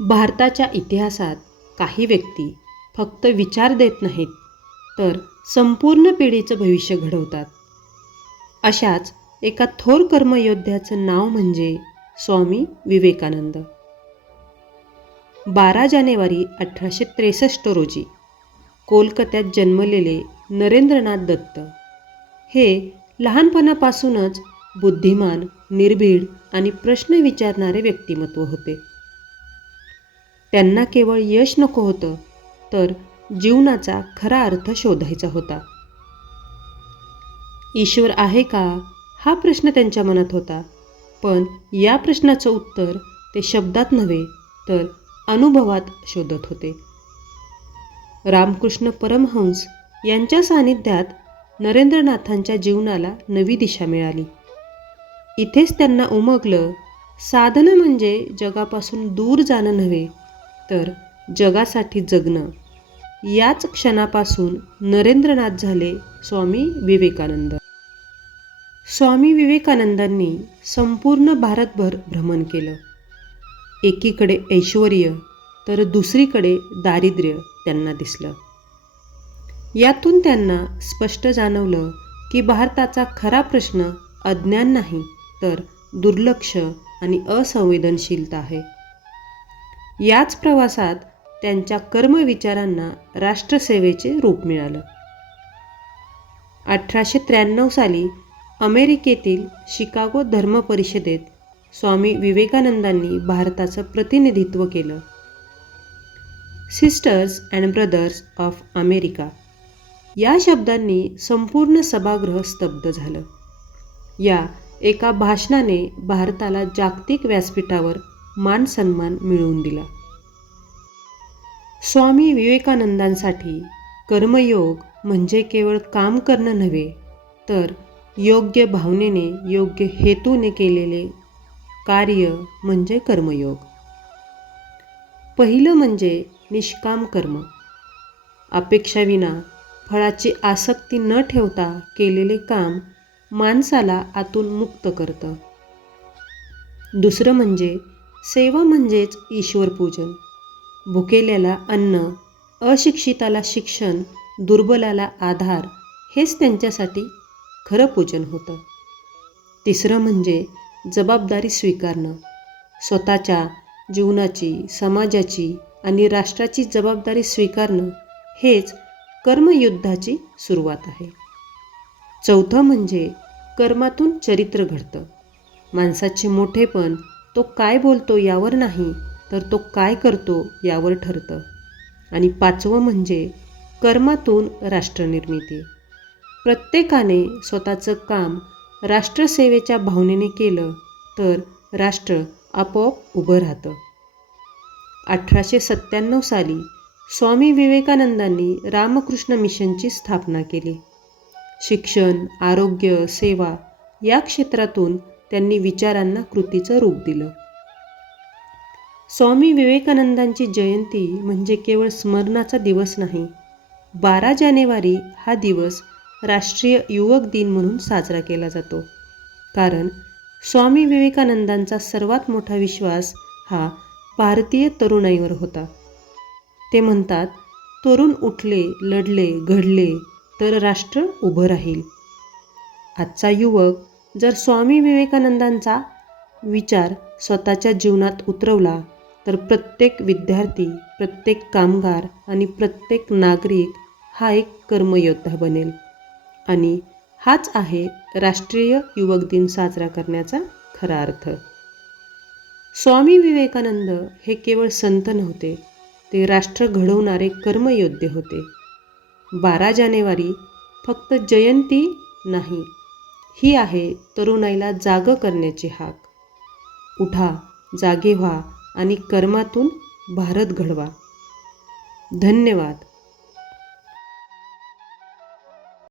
भारताच्या इतिहासात काही व्यक्ती फक्त विचार देत नाहीत, तर संपूर्ण पिढीचं भविष्य घडवतात. अशाच एका थोर कर्मयोद्ध्याचं नाव म्हणजे स्वामी विवेकानंद. 12 जानेवारी 1863 रोजी कोलकात्यात जन्मलेले नरेंद्रनाथ दत्त हे लहानपणापासूनच बुद्धिमान, निर्भीड आणि प्रश्न विचारणारे व्यक्तिमत्व होते. त्यांना केवळ यश नको होतं, तर जीवनाचा खरा अर्थ शोधायचा होता. ईश्वर आहे का, हा प्रश्न त्यांच्या मनात होता. पण या प्रश्नाचं उत्तर ते शब्दात नव्हे, तर अनुभवात शोधत होते. रामकृष्ण परमहंस यांच्या सानिध्यात नरेंद्रनाथांच्या जीवनाला नवी दिशा मिळाली. इथेच त्यांना उमगलं, साधना म्हणजे जगापासून दूर जाणं नव्हे, तर जगासाठी जगणं. याच क्षणापासून नरेंद्रनाथ झाले स्वामी विवेकानंद. स्वामी विवेकानंदांनी संपूर्ण भारतभर भ्रमण केलं. एकीकडे ऐश्वर्य तर दुसरीकडे दारिद्र्य त्यांना दिसलं. यातून त्यांना स्पष्ट जाणवलं की भारताचा खरा प्रश्न अज्ञान नाही, तर दुर्लक्ष आणि असंवेदनशीलता आहे. याच प्रवासात त्यांच्या कर्मविचारांना राष्ट्रसेवेचे रूप मिळालं. 1893 साली अमेरिकेतील शिकागो धर्म परिषदेत स्वामी विवेकानंदांनी भारताचं प्रतिनिधित्व केलं. Sisters and brothers of America या शब्दांनी संपूर्ण सभागृह स्तब्ध झालं. या एका भाषणाने भारताला जागतिक व्यासपीठावर मान सन्मान मिळवून दिला. स्वामी विवेकानंदांसाठी कर्मयोग म्हणजे केवळ काम करणं नव्हे, तर योग्य भावनेने, योग्य हेतूने केलेले कार्य म्हणजे कर्मयोग. पहिलं म्हणजे निष्काम कर्म. अपेक्षाविना, फळाची आसक्ती न ठेवता केलेले काम माणसाला आतून मुक्त करतं. दुसरं म्हणजे सेवा म्हणजेच ईश्वरपूजन. भुकेल्याला अन्न, अशिक्षिताला शिक्षण, दुर्बलाला आधार हेच त्यांच्यासाठी खरं पूजन होतं. तिसरं म्हणजे जबाबदारी स्वीकारणं. स्वतःच्या जीवनाची, समाजाची आणि राष्ट्राची जबाबदारी स्वीकारणं हेच कर्मयुद्धाची सुरुवात आहे. चौथं म्हणजे कर्मातून चरित्र घडतं. माणसाचे मोठेपण तो काय बोलतो यावर नाही, तर तो काय करतो यावर ठरतं. आणि पाचवं म्हणजे कर्मातून राष्ट्रनिर्मिती. प्रत्येकाने स्वतःचं काम राष्ट्रसेवेच्या भावनेने केलं, तर राष्ट्र आपोआप उभं राहतं. 1897 साली स्वामी विवेकानंदांनी रामकृष्ण मिशनची स्थापना केली. शिक्षण, आरोग्य, सेवा या क्षेत्रातून त्यांनी विचारांना कृतीचं रूप दिलं. स्वामी विवेकानंदांची जयंती म्हणजे केवळ स्मरणाचा दिवस नाही. 12 जानेवारी हा दिवस राष्ट्रीय युवक दिन म्हणून साजरा केला जातो. कारण स्वामी विवेकानंदांचा सर्वात मोठा विश्वास हा भारतीय तरुणाईवर होता. ते म्हणतात, तरुण उठले, लढले, घडले तर राष्ट्र उभं राहील. आजचा युवक जर स्वामी विवेकानंदांचा विचार स्वतःच्या जीवनात उतरवला, तर प्रत्येक विद्यार्थी, प्रत्येक कामगार आणि प्रत्येक नागरिक हा एक कर्मयोद्धा बनेल. आणि हाच आहे राष्ट्रीय युवक दिन साजरा करण्याचा खरा अर्थ. स्वामी विवेकानंद हे केवळ संत नव्हते, ते राष्ट्र घडवणारे कर्मयोद्धे होते. 12 जानेवारी फक्त जयंती नाही, ही आहे तरुणाईला जागं करण्याची हाक. उठा, जागे व्हा आणि कर्मातून भारत घडवा. धन्यवाद.